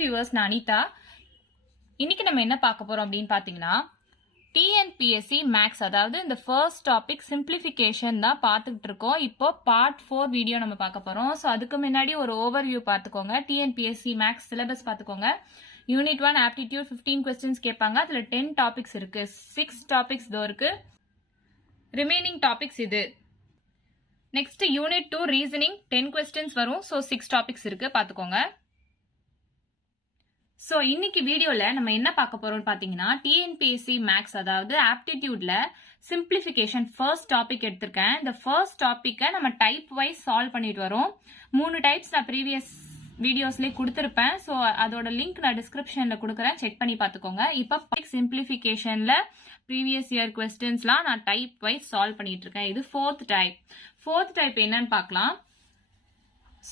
Viewers, நான் அனிதா. இன்னைக்கு நம்ம என்ன பார்க்க போறோம் அப்படின்னு பாத்தீங்கன்னா, டிஎன்பிஎஸ்சி மேக்ஸ், அதாவது இந்த ஃபர்ஸ்ட் டாபிக் சிம்பிளிஃபிகேஷன் தான் பார்த்துக்கிட்டு இருக்கோம். இப்போ பார்ட் 4 வீடியோ நம்ம பார்க்க போறோம். ஸோ அதுக்கு முன்னாடி ஒரு ஓவர்வியூ பார்த்துக்கோங்க. டிஎன்பிஎஸ்சி மேக்ஸ் சிலபஸ் பார்த்துக்கோங்க. யூனிட் 1 ஆப்டிடியூட் 15 கொஸ்டின்ஸ் கேட்பாங்க. அதுல 10 டாபிக்ஸ் இருக்கு. 6 டாபிக்ஸ் இதோ இருக்கு. ரிமைனிங் டாபிக்ஸ் இது. நெக்ஸ்ட் யூனிட் 2 ரீசனிங் 10 கொஸ்டின்ஸ் வரும். ஸோ 6 டாபிக்ஸ் இருக்கு, பார்த்துக்கோங்க. சோ இன்னைக்கு வீடியோல நம்ம என்ன பார்க்க போறோம்னு பாத்தீங்கன்னா, டிஎன்பிஎஸ்சி மேக்ஸ், அதாவது ஆப்டிடியூட்ல சிம்பிளிஃபிகேஷன் ஃபர்ஸ்ட் டாபிக் எடுத்திருக்கேன். இந்த ஃபர்ஸ்ட் டாபிக்கை நம்ம டைப் வைஸ் சால்வ் பண்ணிட்டு வரோம். 3 டைப்ஸ் நான் ப்ரீவியஸ் வீடியோஸ்லயே கொடுத்திருப்பேன். சோ அதோட லிங்க் நான் டிஸ்கிரிப்ஷன்ல கொடுக்குறேன், செக் பண்ணி பாத்துக்கோங்க. இப்ப சிம்பிளிஃபிகேஷன்ல ப்ரீவியஸ் இயர் கொஸ்டின்ஸ்லாம் நான் டைப் வைஸ் சால்வ் பண்ணிட்டு இருக்கேன். இது ஃபோர்த் டைப் என்னன்னு பார்க்கலாம்.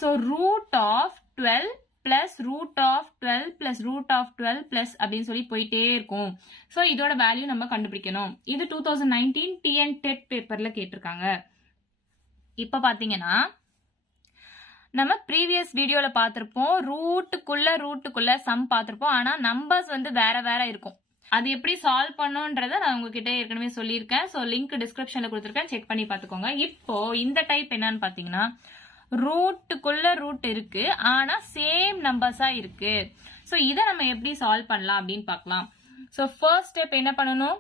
So root of 12 plus root of 12 plus root of 12 plus அப்படின்னு சொல்லி போயிட்டே இருக்கும். ஸோ இதோட வேல்யூ நம்ம கண்டுபிடிக்கணும். இது 2019 டிஎன் டெட் பேப்பர்ல கேட்டிருக்காங்க. இப்ப பாத்தீங்கன்னா, நம்ம ப்ரீவியஸ் வீடியோல பார்த்திருப்போம், ரூட்டுக்குள்ள சம் பார்த்திருப்போம். ஆனா நம்பர்ஸ் வந்து வேற வேற இருக்கும். அது எப்படி சால்வ் பண்ணுன்றத நான் உங்ககிட்ட ஏற்கனவே சொல்லியிருக்கேன். ஸோ லிங்க் டிஸ்கிரிப்ஷன்ல கொடுத்துருக்கேன், செக் பண்ணி பார்த்துக்கோங்க. இப்போ இந்த டைப் என்னன்னு பாத்தீங்கன்னா, ரூட்டுக்குள்ள ரூட் இருக்கு, ஆனா சேம் நம்பர்ஸா இருக்கு. சோ இத நம்ம எப்படி சால்வ் பண்ணலாம் அப்படின்னு பார்க்கலாம். சோ ஃபர்ஸ்ட் ஸ்டெப் என்ன பண்ணணும்,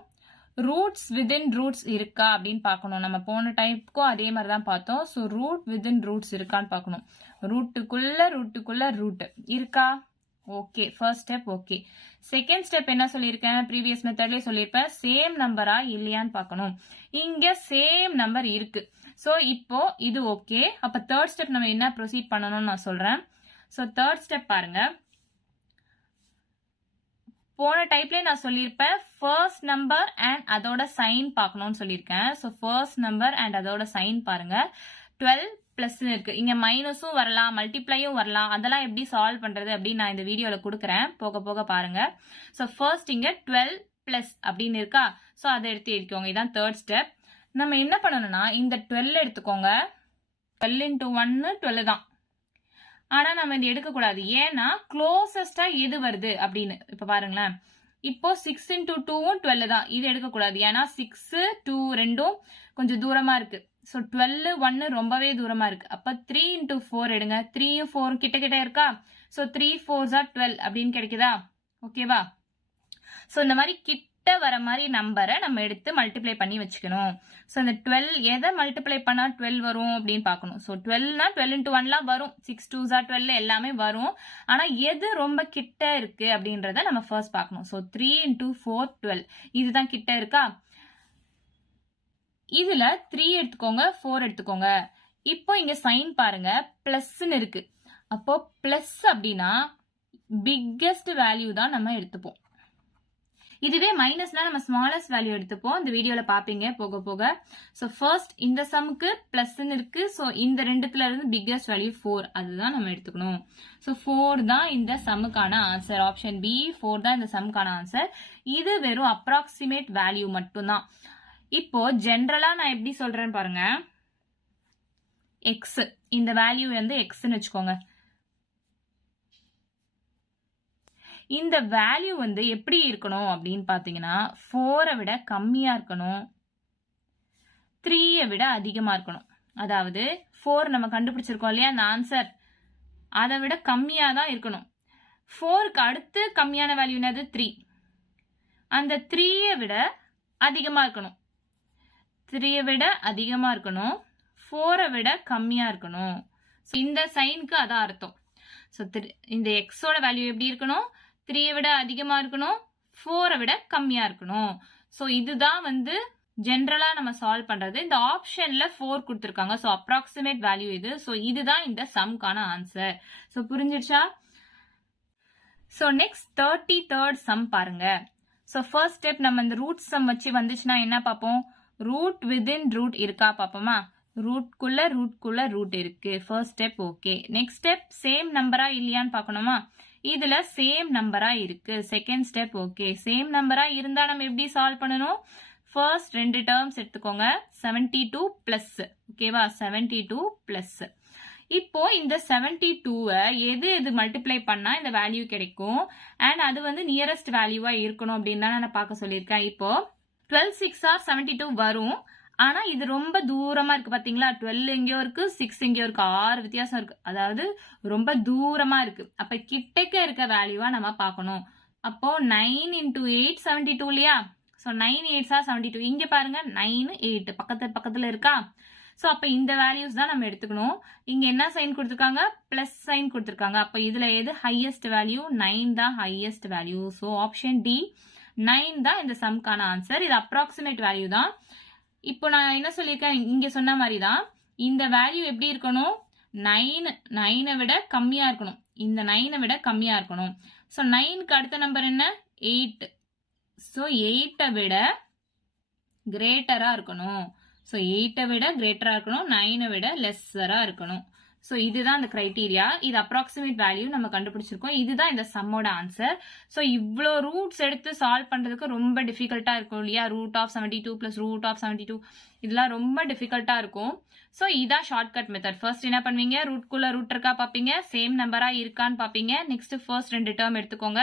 ரூட்ஸ் வித்தின் ரூட்ஸ் இருக்கா அப்படின்னு பார்க்கணும். நம்ம போன டைப்புக்கும் அதே மாதிரி தான் பார்த்தோம். சோ ரூட் வித்தின் ரூட்ஸ் இருக்கான்னு பார்க்கணும். ரூட்டுக்குள்ள ரூட் இருக்கா? Okay, first step okay. Second step என்ன சொல்லியிருக்கேன், ப்ரீவியஸ் மெத்தட்லயே சொல்லியிருப்பேன், சேம் நம்பரா இல்லையான்னு பார்க்கணும். இங்க சேம் நம்பர் இருக்கு. சோ இப்போ இது ஓகே. அப்ப தேர்ட் ஸ்டெப் நம்ம என்ன ப்ரொசீட் பண்ணணும்னு நான் சொல்றேன். சோ தேர்ட் ஸ்டெப் பாருங்க, போன டைப்லயே நான் சொல்லியிருப்பேன், ஃபர்ஸ்ட் நம்பர் அண்ட் அதோட சைன் பார்க்கணும்னு சொல்லியிருக்கேன். சோ ஃபர்ஸ்ட் நம்பர் அண்ட் அதோட சைன் பாருங்க. 12 பிளஸ் இருக்கு, இங்க மைனஸும் வரலாம், மல்டிப்ளையும் வரலாம். அதெல்லாம் எப்படி சால்வ் பண்றது அப்படின்னு நான் இந்த வீடியோல கொடுக்குறேன், போக போக பாருங்க. சோ ஃபர்ஸ்ட் இங்க 12 பிளஸ் அப்படின்னு இருக்கா, சோ அதை எடுத்து எழுதிக்கோங்க. இதான் தேர்ட் ஸ்டெப். நம்ம என்ன பண்ணணும்னா, இந்த 12 எடுத்துக்கோங்க. 12 into 1 12 தான். ஆனா நம்ம இது எடுக்க கூடாது. ஏன்னா க்ளோசஸ்டா எது வருது அப்படின்னு இப்ப பாருங்களேன். இப்போ 6 into 2 12 தான். இது எடுக்க கூடாது. ஏன்னா 6 2 ரெண்டும் கொஞ்சம் தூரமா இருக்கு. சோ 12 1 ரொம்பவே தூரமா இருக்கு. அப்ப 3 into 4 எடுங்க. 3 4 கிட்ட இருக்கா. சோ 3 4s are 12 அப்படின்னு கிடைக்குதா? ஓகேவா? சோ இந்த மாதிரி கிட்ட வர மாதிரி நம்பரை நம்ம எடுத்து மல்டிப்ளை பண்ணி வச்சுக்கணும். சோ இந்த 12 எதை மல்டிப்ளை பண்ணா 12 வரும் அப்படின்னு பார்க்கணும். சோ 12னா 12 into 1 லாம் வரும். 6 2s are 12 எல்லாமே வரும். ஆனா எது ரொம்ப கிட்ட இருக்கு அப்படின்றத நம்ம ஃபர்ஸ்ட் பார்க்கணும். சோ 3 into 4 12 இதுதான் கிட்ட இருக்கா. இதுல 3 எடுத்துக்கோங்க, 4 எடுத்துக்கோங்க. இப்போ இங்க சைன் பாருங்க, பிளஸ்ன்னு இருக்கு. அப்போ பிளஸ் அப்படின்னா பிக்கெஸ்ட் வேல்யூ தான் நம்ம எடுத்துப்போம். இதுவே மைனஸ்னா நம்ம ஸ்மாலஸ்ட் வேல்யூ எடுத்துப்போம். இந்த வீடியோல பாப்பீங்க போக போக. சோ ஃபர்ஸ்ட் இந்த சம்க்கு பிளஸ்ன்னு இருக்கு. சோ இந்த ரெண்டுத்துல இருந்து பிக்கெஸ்ட் வேல்யூ 4, அதுதான் நம்ம எடுத்துக்கணும். சோ 4 தான் இந்த சம்முக்கான ஆன்சர். ஆப்ஷன் பி 4 தான் இந்த சம்முக்கான ஆன்சர். இது வெறும் அப்ராக்சிமேட் வேல்யூ மட்டும்தான். இப்போ ஜென்ரலா நான் எப்படி சொல்றேன்னு பாருங்க. எக்ஸ், இந்த வேல்யூ வந்து எக்ஸ்ன்னு வச்சுக்கோங்க. இந்த வேல்யூ வந்து எப்படி இருக்கணும் அப்படின்னு பாத்தீங்கன்னா, 4 விட கம்மியா இருக்கணும், 3 விட அதிகமா இருக்கணும். அதாவது 4 நம்ம கண்டுபிடிச்சிருக்கோம் இல்லையா, அந்த ஆன்சர் அதை விட கம்மியா தான் இருக்கணும். 4க்கு அடுத்து கம்மியான வேல்யூ என்னது, 3. அந்த 3 விட அதிகமா இருக்கணும். 3 விட அதிகமா இருக்கணும், 4 விட கம்மியா இருக்கணும். இந்த சைனுக்கு அதான் அர்த்தம். இந்த எக்ஸோட வேல்யூ எப்படி இருக்கணும், 3 விட அதிகமா இருக்கணும், 4 விட கம்மியா இருக்கணும். சோ இதுதான் வந்து ஜென்ரலா நம்ம சால்வ் பண்றது. இந்த ஆப்ஷன்ல 4 கொடுத்திருக்காங்க. சோ அப்ராக்சிமேட் வேல்யூ இது. சோ இதுதான் இந்த சம்கான ஆன்சர். சோ புரிஞ்சிடுச்சா? சோ நெக்ஸ்ட் 33rd சம் பாருங்க. சோ ஃபர்ஸ்ட் ஸ்டெப் நம்ம இந்த ரூட் சம் வச்சு வந்துச்சுன்னா என்ன பார்ப்போம், ரூட் வித்தின் ரூட் இருக்கா பார்ப்போமா. ரூட்குள்ள ரூட் இருக்கு. First step okay. Next step same நம்பரா இல்லையான்னு பார்க்கணுமா. இதுல சேம் நம்பரா இருக்கு. Second step okay. சேம் நம்பரா இருந்தா நம்ம எப்படி சால்வ் பண்ணணும், ஃபர்ஸ்ட் 2 டேர்ம்ஸ் எடுத்துக்கோங்க. 72 பிளஸ், ஓகேவா, 72 பிளஸ். இப்போ இந்த 72 எது எது மல்டிப்ளை பண்ணா இந்த வேல்யூ கிடைக்கும் அண்ட் அது வந்து நியரஸ்ட் வேல்யூவா இருக்கணும் அப்படின்னு தான் நான் பார்க்க சொல்லியிருக்கேன். இப்போ 12 6 ஆர் 72 வரும். ஆனா இது ரொம்ப தூரமா இருக்கு பாத்தீங்களா, 12 எங்கேயோ இருக்கு, 6 எங்கேயோ இருக்கு, 6 வித்தியாசம் இருக்கு. அதாவது ரொம்ப தூரமா இருக்கு. அப்ப கிட்டக்க இருக்க வேல்யூவா நம்ம பார்க்கணும். அப்போ 9 into 8 72 இல்லையா? So 9 8s are 72. இங்க பாருங்க 9 8 பக்கத்துல இருக்கா? சோ அப்ப இந்த வேல்யூஸ் தான் நம்ம எடுத்துக்கணும். இங்க என்ன சைன் கொடுத்திருக்காங்க? பிளஸ் சைன் கொடுத்திருக்காங்க. அப்ப இதுல எது ஹையஸ்ட் வேல்யூ? 9 தான் highest value. So option D 9 தான் இந்த சம்கான ஆன்சர். இது அப்ராக்சிமேட் வேல்யூ தான். இப்போ நான் என்ன சொல்லியிருக்கேன், இங்க சொன்ன மாதிரி தான் இந்த வேல்யூ எப்படி இருக்கணும்? 9 விட கம்மியா இருக்கணும். இந்த 9 விட கம்மியா இருக்கணும். சோ 9க்கு அடுத்த நம்பர் என்ன? 8. சோ 8 விட கிரேட்டரா இருக்கணும். சோ 8 விட கிரேட்டரா இருக்கணும், 9 விட லெஸ்ஸரா இருக்கணும். சோ இதுதான் இந்த கிரைட்டீரியா. இது அப்ராக்சிமேட் வேல்யூ நம்ம கண்டுபிடிச்சிருக்கோம். இதுதான் இந்த சம்மோட ஆன்சர். சோ இவ்வளோ ரூட்ஸ் எடுத்து சால்வ் பண்றதுக்கு ரொம்ப டிஃபிகல்ட்டா இருக்கும் இல்லையா? Root of 72 plus root of 72 இதெல்லாம் ரொம்ப டிஃபிகல்ட்டா இருக்கும். சோ இதான் ஷார்ட்கட் மெத்தட். ஃபர்ஸ்ட் என்ன பண்ணுவீங்க? ரூட்குள்ள ரூட் இருக்கா பாப்பீங்க, சேம் நம்பரா இருக்கான்னு பாப்பீங்க. நெக்ஸ்ட் ஃபர்ஸ்ட் 2 டேர்ம் எடுத்துக்கோங்க.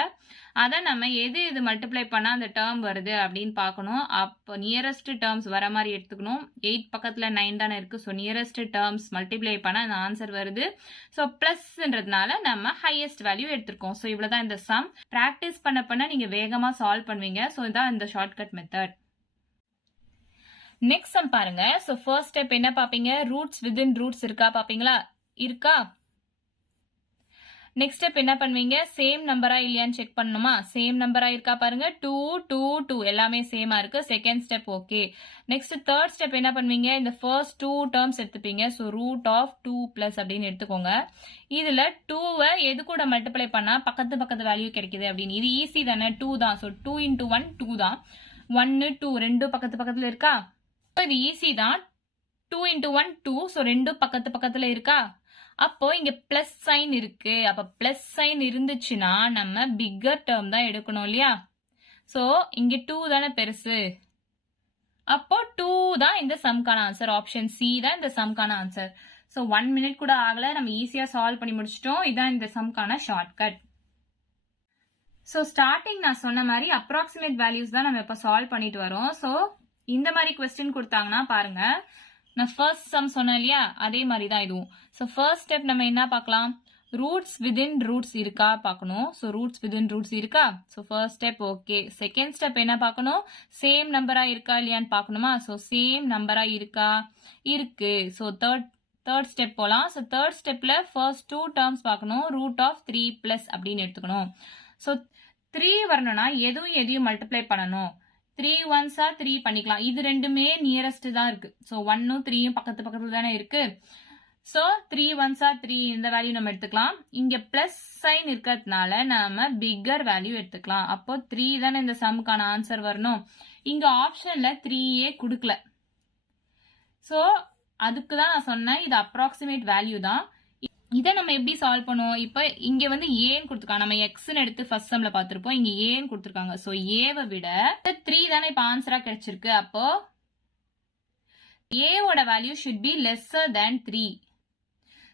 அதை நம்ம எது மல்டிப்ளை பண்ணா அந்த டேர்ம் வருது அப்படின்னு பார்க்கணும். அப்போ நியரஸ்ட் டேர்ம்ஸ் வர மாதிரி எடுத்துக்கணும். 8 பக்கத்துல 9 தானே இருக்கு. ஸோ நியரஸ்ட் டேர்ம்ஸ் மல்டிப்ளை பண்ணா அந்த ஆன்சர் வருது. ஸோ பிளஸ்ன்றதுனால நம்ம ஹையஸ்ட் வேல்யூ எடுத்திருக்கோம். ஸோ இவ்வளவுதான் இந்த சம். பிராக்டிஸ் பண்ண நீங்க வேகமா சால்வ் பண்ணுவீங்க. ஸோ இதான் இந்த ஷார்ட்கட் மெத்தட். நெக்ஸ்ட் சம் பாருங்க. ஸோ ஃபர்ஸ்ட் ஸ்டெப் என்ன பாப்பீங்க? ரூட்ஸ் வித்தின் ரூட்ஸ் இருக்கா பாப்பீங்களா? இருக்கா? நெக்ஸ்ட் ஸ்டெப் என்ன பண்ணுவீங்க? சேம் நம்பரா இல்லையான்னு செக் பண்ணணுமா? சேம் நம்பரா இருக்கா பாருங்க. 2 2 2 எல்லாமே சேமா இருக்கு. Second step okay. Next third step என்ன பண்ணுவீங்க? இந்த ஃபர்ஸ்ட் 2 டேர்ம்ஸ் எடுத்துப்பீங்க. ஸோ ரூட் ஆஃப் 2 பிளஸ் அப்படின்னு எடுத்துக்கோங்க. இதுல 2 எது கூட மல்டிப்ளை பண்ணா பக்கத்து வேல்யூ கிடைக்குது அப்படின்னு. இது ஈஸி தானே, 2 தான். ஸோ 2 into 1 2 தான். 1 2 ரெண்டும் பக்கத்துல இருக்கா? இது ஈஸி தான். 2 into 1 2. ஸோ ரெண்டும் பக்கத்துல இருக்கா? அப்போ இங்க பிளஸ் சைன் இருக்கு. அப்ப பிளஸ் சைன் இருந்துச்சுன்னா நம்ம பிக்கர் டேர்ம் தான் எடுக்கணும் இல்லையா? சோ இங்க 2 தானே பெருசு. அப்போ 2 தான் இந்த சம்கான ஆன்சர். ஆப்ஷன் சி தான் இந்த சம்கான ஆன்சர். சோ 1 மினிட் கூட ஆகல, நம்ம ஈஸியா சால்வ் பண்ணி முடிச்சிட்டோம். இதான் இந்த சம்கான ஷார்ட்கட். சோ ஸ்டார்டிங் நான் சொன்ன மாதிரி அப்ராக்சிமேட் வேல்யூஸ் தான் நம்ம இப்ப சால்வ் பண்ணிட்டு வரோம். சோ இந்த மாதிரி கொஸ்டின் கொடுத்தாங்கன்னா பாருங்க, நான் ஃபர்ஸ்ட் சம் சொன்னேன் இல்லையா, அதே மாதிரி தான் இதுவும். ஸோ ஃபர்ஸ்ட் ஸ்டெப் நம்ம என்ன பார்க்கலாம்? ரூட்ஸ் விதின் ரூட்ஸ் இருக்கா பார்க்கணும். ஸோ ரூட்ஸ் விதின் ரூட்ஸ் இருக்கா? So first step okay. Second step என்ன பார்க்கணும்? சேம் நம்பரா இருக்கா இல்லையான்னு பார்க்கணுமா? ஸோ சேம் நம்பரா இருக்கா? இருக்கு. ஸோ தேர்ட் ஸ்டெப் போகலாம். ஸோ தேர்ட் ஸ்டெப்ல ஃபர்ஸ்ட் 2 டேர்ம்ஸ் பார்க்கணும். ரூட் ஆஃப் 3 பிளஸ் அப்படின்னு எடுத்துக்கணும். ஸோ 3 வரணும்னா எதையும் மல்டிப்ளை பண்ணணும். 3 1s are 3 பண்ணிக்கலாம். இது ரெண்டுமே நியரஸ்ட் தான் இருக்கு. சோ 1ம் 3ம் பக்கத்துல தானே இருக்கு. சோ 3 1s are 3 இந்த வேல்யூ நம்ம எடுத்துக்கலாம். இங்க பிளஸ் சைன் இருக்கிறதுனால நாம பிக்கர் வேல்யூ எடுத்துக்கலாம். அப்போ 3 தானே இந்த சம்கான ஆன்சர் வரணும். இங்க ஆப்ஷன்ல 3 கொடுக்கல. சோ அதுக்கு தான் நான் சொன்னேன் இது அப்ராக்சிமேட் வேல்யூ தான். இதை நம்ம எப்படி சால்வ் பண்ணுவோம்? இப்ப இங்க வந்து ஏன்னு கொடுத்துருக்காங்க. நம்ம எக்ஸ்ன்னு எடுத்து ஃபர்ஸ்ட் சம்ல பாத்திருப்போம். இங்க ஏன்னு கொடுத்துருக்காங்க. சோ ஏவை விட 3 தானே இப்ப ஆன்சரா கிடைச்சிருக்கு. அப்போ ஏவோட வேல்யூ ஷுட் பி லெஸ்ஸர் தேன் 3.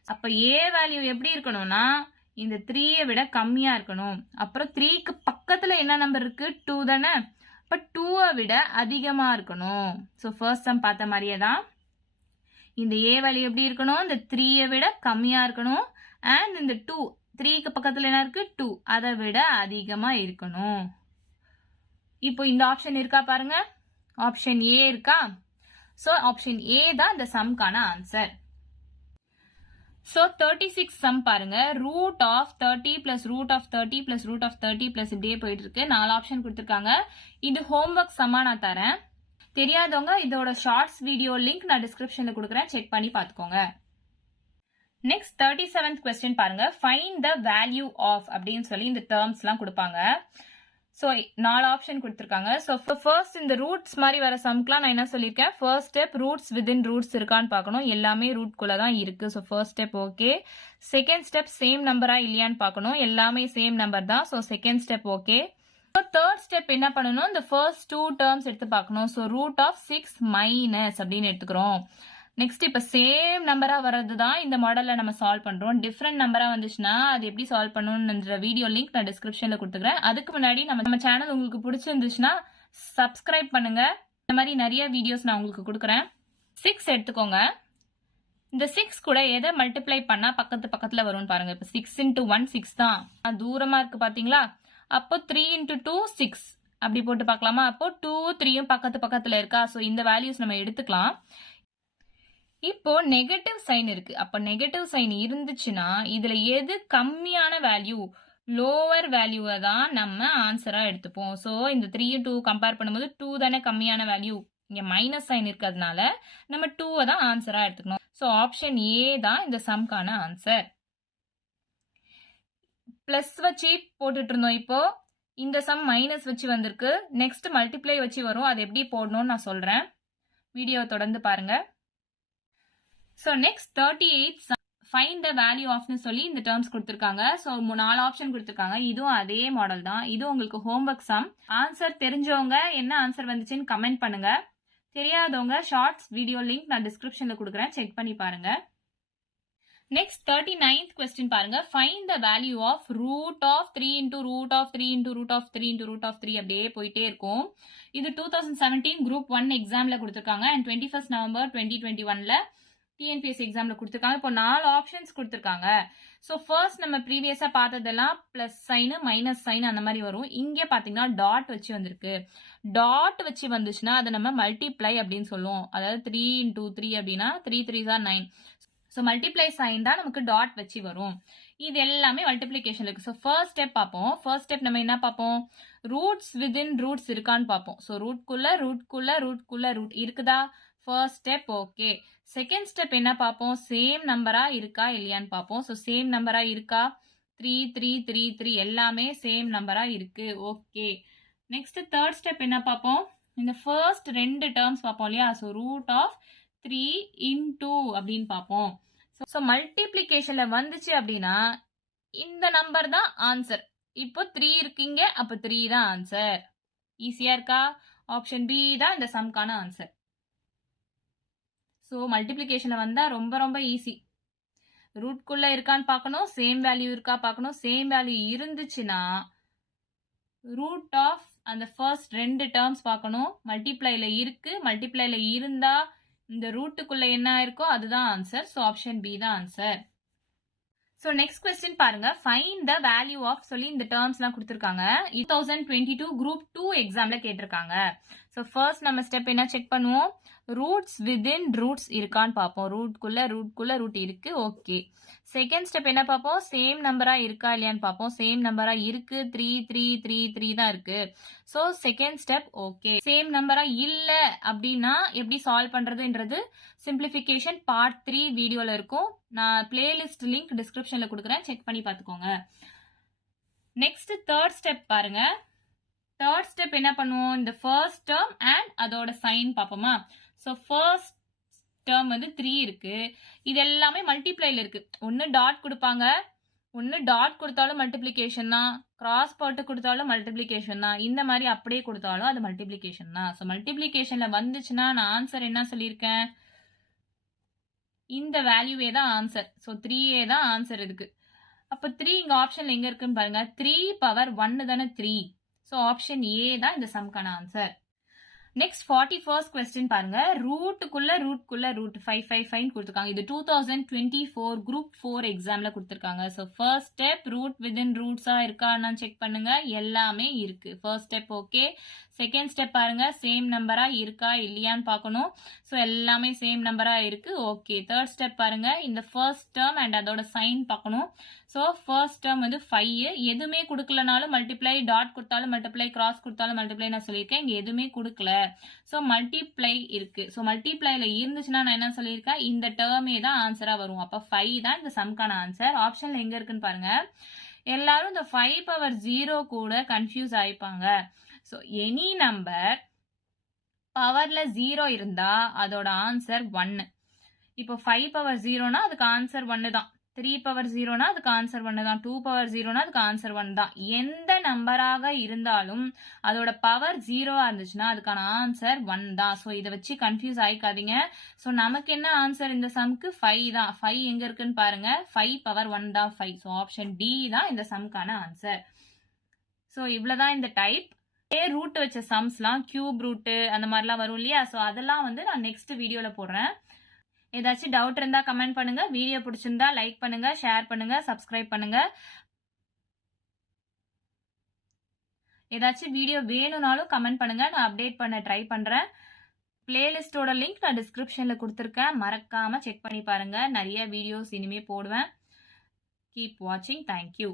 அப்ப ஏ வேல்யூ எப்படி இருக்கணும்னா இந்த 3 விட கம்மியா இருக்கணும். அப்புறம் 3க்கு பக்கத்துல என்ன நம்பர் இருக்கு? 2 தானே. அப்ப 2 விட அதிகமா இருக்கணும். சோ ஃபர்ஸ்ட் சம் பார்த்த மாதிரியே தான் இந்த ஏ வேல்யூ எப்படி இருக்கணும்? இந்த 3 விட கம்மியா இருக்கணும். அண்ட் இந்த 2 3க்கு பக்கத்துல என்ன இருக்கு? 2 அதை விட அதிகமா இருக்கணும். இப்போ இந்த ஆப்ஷன் இருக்கா பாருங்க. ஆப்ஷன் ஏ இருக்கா? சோ ஆப்ஷன் ஏ தான் இந்த சம்கான ஆன்சர். சோ 36 சம் பாருங்க. Root of 30 plus root of 30 plus root of 30 plus இப்படியே போயிட்டு இருக்கு. 4 ஆப்ஷன் கொடுத்திருக்காங்க. இது ஹோம்ஒர்க் சம்மா நான் தரேன். தெரியாதவங்க இதோட ஷார்ட்ஸ் வீடியோ லிங்க் நான் டிஸ்கிரிப்ஷன்ல கொடுக்குறேன், செக் பண்ணி பாத்துக்கோங்க. நெக்ஸ்ட் 37th கொஸ்டின் பாருங்க. ஃபைண்ட் த வேல்யூ ஆஃப் அப்படின்னு சொல்லி இந்த டேர்ம்ஸ் எல்லாம் கொடுப்பாங்க. சோ 4 ஆப்ஷன் கொடுத்திருக்காங்க. சோ ஃபர்ஸ்ட் இந்த ரூட்ஸ் மாதிரி வர சம்க்குலாம் நான் என்ன சொல்லியிருக்கேன்? First step roots within roots இருக்கான்னு பார்க்கணும். எல்லாமே ரூட் குள்ள தான் இருக்கு. So first step okay. Second step same நம்பரா இல்லையான்னு பார்க்கணும். எல்லாமே சேம் நம்பர் தான். So second step okay. Third step என்ன பண்ணணும்? இந்த ஃபர்ஸ்ட் 2 டேர்ம்ஸ் எடுத்து பார்க்கணும். ஸோ ரூட் ஆஃப் 6 மைனஸ் அப்படின்னு எடுத்துக்கிறோம். நெக்ஸ்ட் இப்ப சேம் நம்பரா வர்றது தான் இந்த மாடல்ல நம்ம சால்வ் பண்றோம். டிஃப்ரெண்ட் நம்பரா வந்துச்சுன்னா அது எப்படி சால்வ் பண்ணணும்ன்ற வீடியோ லிங்க் நான் டிஸ்கிரிப்ஷன்ல கொடுத்துக்கிறேன். அதுக்கு முன்னாடி நம்ம சேனல் உங்களுக்கு பிடிச்சிருந்துச்சுன்னா சப்ஸ்கிரைப் பண்ணுங்க. இந்த மாதிரி நிறைய வீடியோஸ் நான் உங்களுக்கு கொடுக்குறேன். 6 எடுத்துக்கோங்க. இந்த 6 கூட எதை மல்டிப்ளை பண்ணா பக்கத்துல வரும்னு பாருங்க. இப்ப 6 into 1 6 தான். தூரமா இருக்கு பாத்தீங்களா? அப்போ 3 into 2 6 அப்படி போட்டு பார்க்கலாமா? அப்போ 2 3யும் பக்கத்துல இருக்கா? சோ இந்த வேல்யூஸ் நம்ம எடுத்துக்கலாம். இப்போ நெகட்டிவ் சைன் இருக்கு. அப்ப நெகட்டிவ் சைன் இருந்துச்சுன்னா இதுல எது கம்மியான வேல்யூ, லோவர் வேல்யூவை தான் நம்ம ஆன்சரா எடுத்துப்போம். சோ இந்த 3யும் 2 கம்பேர் பண்ணும்போது 2 தானே கம்மியான வேல்யூ. இங்க மைனஸ் சைன் இருக்கிறதுனால நம்ம 2வை தான் ஆன்சரா எடுத்துக்கணும். சோ ஆப்ஷன் ஏ தான் இந்த சம்கான ஆன்சர். பிளஸ் வச்சு போட்டுட்டு இருந்தோம். இப்போ இந்த சம் மைனஸ் வச்சு வந்திருக்கு. நெக்ஸ்ட் மல்டிப்ளை வச்சு வரும். அது எப்படி போடணும்னு நான் சொல்றேன். வீடியோ தொடர்ந்து பாருங்க. So next 38 find the value ஆஃப்னு சொல்லி இந்த டேர்ம்ஸ் கொடுத்துருக்காங்க. ஸோ 4 ஆப்ஷன் கொடுத்துருக்காங்க. இதுவும் அதே மாடல் தான். இது உங்களுக்கு ஹோம்ஒர்க் சம். ஆன்சர் தெரிஞ்சவங்க என்ன ஆன்சர் வந்துச்சுன்னு கமெண்ட் பண்ணுங்க. தெரியாதவங்க ஷார்ட்ஸ் வீடியோ லிங்க் நான் டிஸ்கிரிப்ஷன்ல கொடுக்குறேன், செக் பண்ணி பாருங்க. நெக்ஸ்ட் 39th கொஸ்டின் பாருங்க. Find the value of root of 3 into root of 3 into root of 3 into root of 3 அப்படியே போயிட்டே இருக்கும். இது 2017 குரூப் 1 எக்ஸாம்ல கொடுத்துருக்காங்க அண்ட் 21st November 2021ல டிஎன்பிஎஸ்சி எக்ஸாம்ல கொடுத்துருக்காங்க. இப்போ 4 ஆப்ஷன்ஸ் கொடுத்துருக்காங்க. ஸோ ஃபர்ஸ்ட் நம்ம ப்ரீவியஸா பார்த்ததெல்லாம் பிளஸ் சைனு மைனஸ் சைன் அந்த மாதிரி வரும். இங்கே பாத்தீங்கன்னா டாட் வச்சு வந்திருக்கு. டாட் வச்சு வந்துச்சுன்னா அதை நம்ம மல்டிப்ளை அப்படின்னு சொல்லுவோம். அதாவது 3 into 3 அப்படின்னா 3 3s are 9. So multiply sign தான் நமக்கு டாட் வச்சு வரும். இது எல்லாமே மல்டிப்ளிகேஷன் இருக்கு. ஸோ ஃபர்ஸ்ட் ஸ்டெப் பார்ப்போம். ஃபர்ஸ்ட் ஸ்டெப் நம்ம என்ன பார்ப்போம்? ரூட்ஸ் விதின் ரூட்ஸ் இருக்கான்னு பார்ப்போம். ஸோ ரூட் இருக்குதா? First step okay. Second step என்ன பார்ப்போம்? சேம் நம்பரா இருக்கா இல்லையான்னு பார்ப்போம். ஸோ சேம் நம்பரா இருக்கா? 3 3 3 3 எல்லாமே சேம் நம்பரா இருக்கு. ஓகே. நெக்ஸ்ட் தேர்ட் ஸ்டெப் என்ன பார்ப்போம்? இந்த ஃபர்ஸ்ட் 2 டேர்ம்ஸ் பார்ப்போம் இல்லையா? ஸோ ரூட் ஆஃப் 3 into அப்படின்னு பார்ப்போம். ஸோ மல்டிப்ளிகேஷன்ல வந்துச்சு அப்படின்னா இந்த நம்பர் தான் ஆன்சர். இப்போ 3 இருக்கீங்க, அப்போ 3 தான் ஆன்சர். ஈஸியா இருக்கா? ஆப்ஷன் பி தான் இந்த சம்கான ஆன்சர். ஸோ மல்டிப்ளிகேஷன்ல வந்தா ரொம்ப ரொம்ப ஈஸி. ரூட்குள்ள இருக்கான்னு பார்க்கணும், சேம் வேல்யூ இருக்கா பார்க்கணும். சேம் வேல்யூ இருந்துச்சுன்னா ரூட் ஆஃப் அந்த ஃபர்ஸ்ட் 2 டேர்ம்ஸ் பார்க்கணும். மல்டிப்ளைல இருக்கு, மல்டிப்ளைல இருந்தா இந்த ரூட்டுக்குள்ள என்ன இருக்கோ அதுதான் ஆன்சர். ஸோ ஆப்ஷன் பி தான் ஆன்சர். ஸோ நெக்ஸ்ட் கொஸ்டின் பாருங்க. ஃபைண்ட் த வேல்யூ ஆஃப் சொல்லி இந்த டேர்ம்ஸ் எல்லாம் கொடுத்துருக்காங்க. 2022 குரூப் 2 எக்ஸாம்ல கேட்டிருக்காங்க. ஸோ ஃபர்ஸ்ட் நம்ம ஸ்டெப் என்ன செக் பண்ணுவோம்? ரூட்ஸ் விதின் ரூட்ஸ் இருக்கான்னு பார்ப்போம். ரூட்குள்ள ரூட் இருக்கு. ஓகே. செகண்ட் ஸ்டெப் என்ன பார்ப்போம்? சேம் நம்பரா இருக்கா இல்லையான்னு பார்ப்போம். சேம் நம்பரா இருக்கு. 3 3 3 3 தான் இருக்கு. So second step okay. Same நம்பரா இல்ல அப்படின்னா எப்படி சால்வ் பண்றதுன்றது சிம்பிளிஃபிகேஷன் பார்ட் 3 வீடியோல இருக்கும். நான் பிளேலிஸ்ட் லிங்க் டிஸ்கிரிப்ஷன்ல கொடுக்குறேன், செக் பண்ணி பார்த்துக்கோங்க. நெக்ஸ்ட் தேர்ட் ஸ்டெப் பாருங்க. தேர்ட் ஸ்டெப் என்ன பண்ணுவோம்? இந்த ஃபர்ஸ்ட் டேர்ம் அண்ட் அதோட சைன் பார்ப்போமா? ஸோ ஃபர்ஸ்ட் டேர்ம் வந்து 3 இருக்கு. இது எல்லாமே மல்டிப்ளைல இருக்கு. ஒன்னு டாட் கொடுப்பாங்க, ஒன்னு டாட் கொடுத்தாலும் மல்டிப்ளிகேஷன் தான், கிராஸ் போட்டு கொடுத்தாலும் மல்டிப்ளிகேஷன் தான், இந்த மாதிரி அப்படியே கொடுத்தாலும் அது மல்டிப்ளிகேஷன் தான். ஸோ மல்டிப்ளிகேஷன்ல வந்துச்சுன்னா நான் ஆன்சர் என்ன சொல்லியிருக்கேன்? இந்த வேல்யூவே தான் ஆன்சர். ஸோ 3A தான் ஆன்சர் இதுக்கு. அப்ப 3 இங்க ஆப்ஷன்ல எங்க இருக்குன்னு பாருங்க. 3 power 1 தானே 3. ஸோ ஆப்ஷன் ஏ தான் இந்த சம்கான ஆன்சர். நெக்ஸ்ட் 41st கொஸ்டின் பாருங்க. ரூட்டுக்குள்ள ரூட் 5 5 5 கொடுத்துருக்காங்க. இது 2024 குரூப் 4 எக்ஸாம்ல கொடுத்துருக்காங்க. So first step root within ரூட்ஸா இருக்கான்னு செக் பண்ணுங்க. எல்லாமே இருக்கு. First step okay. Second step பாருங்க, சேம் நம்பரா இருக்கா இல்லையான்னு பார்க்கணும். ஸோ எல்லாமே சேம் நம்பரா இருக்கு. ஓகே. தேர்ட் ஸ்டெப் பாருங்க, இந்த ஃபர்ஸ்ட் டேர்ம் அண்ட் அதோட சைன் பார்க்கணும். ஸோ ஃபர்ஸ்ட் டேர்ம் வந்து 5. எதுவுமே கொடுக்கலனாலும் மல்டிப்ளை, டாட் கொடுத்தாலும் மல்டிப்ளை, கிராஸ் கொடுத்தாலும் மல்டிப்ளை நான் சொல்லியிருக்கேன். இங்க எதுவுமே கொடுக்கல. ஸோ மல்டிப்ளை இருக்கு. ஸோ மல்டிப்ளைல இருந்துச்சுன்னா நான் என்ன சொல்லியிருக்கேன்? இந்த டேர்மே தான் ஆன்சரா வரும். அப்ப 5 தான் இந்த சம்கான ஆன்சர். ஆப்ஷன்ல எங்க இருக்குன்னு பாருங்க. எல்லாரும் இந்த 5 power 0 கூட கன்ஃபியூஸ் ஆயிப்பாங்க. ஸோ எனி நம்பர் பவர்ல 0 இருந்தா அதோட ஆன்சர் 1. இப்போ 5 power 0னா அதுக்கு ஆன்சர் 1 தான். 3 பவர் 0னா அதுக்கு ஆன்சர் 1 தான். 2 பவர் 0னா அதுக்கு ஆன்சர் 1 தான். எந்த நம்பராக இருந்தாலும் அதோட பவர் 0வா இருந்துச்சுன்னா அதுக்கான ஆன்சர் 1 தான். ஸோ இதை வச்சு கன்ஃபியூஸ் ஆயிக்காதீங்க. ஸோ நமக்கு என்ன ஆன்சர் இந்த சம்க்கு 5 தான். 5 எங்க இருக்குன்னு பாருங்க. 5 பவர் 1 தான் 5. ஸோ ஆப்ஷன் டி தான் இந்த சம்க்கான ஆன்சர். ஸோ இவ்வளவுதான் இந்த டைப். ரூட் வச்ச சம்ஸ்லாம் கியூப் ரூட் அந்த மாதிரிலாம் வரும் இல்லையா? ஸோ அதெல்லாம் வந்து நான் நெக்ஸ்ட் வீடியோல போடுறேன். ஏதாச்சும் டவுட் இருந்தா கமெண்ட் பண்ணுங்க. வீடியோ பிடிச்சிருந்தா லைக் பண்ணுங்க, ஷேர் பண்ணுங்க, சப்ஸ்கிரைப் பண்ணுங்க. ஏதாச்சும் வீடியோ வேணும்னாலும் கமெண்ட் பண்ணுங்க, நான் அப்டேட் பண்ண ட்ரை பண்றேன். பிளேலிஸ்டோட லிங்க் நான் டிஸ்கிரிப்ஷன்ல கொடுத்துருக்கேன், மறக்காம செக் பண்ணி பாருங்க. நிறைய வீடியோஸ் இனிமே போடுவேன். கீப் வாட்சிங். தேங்க்யூ.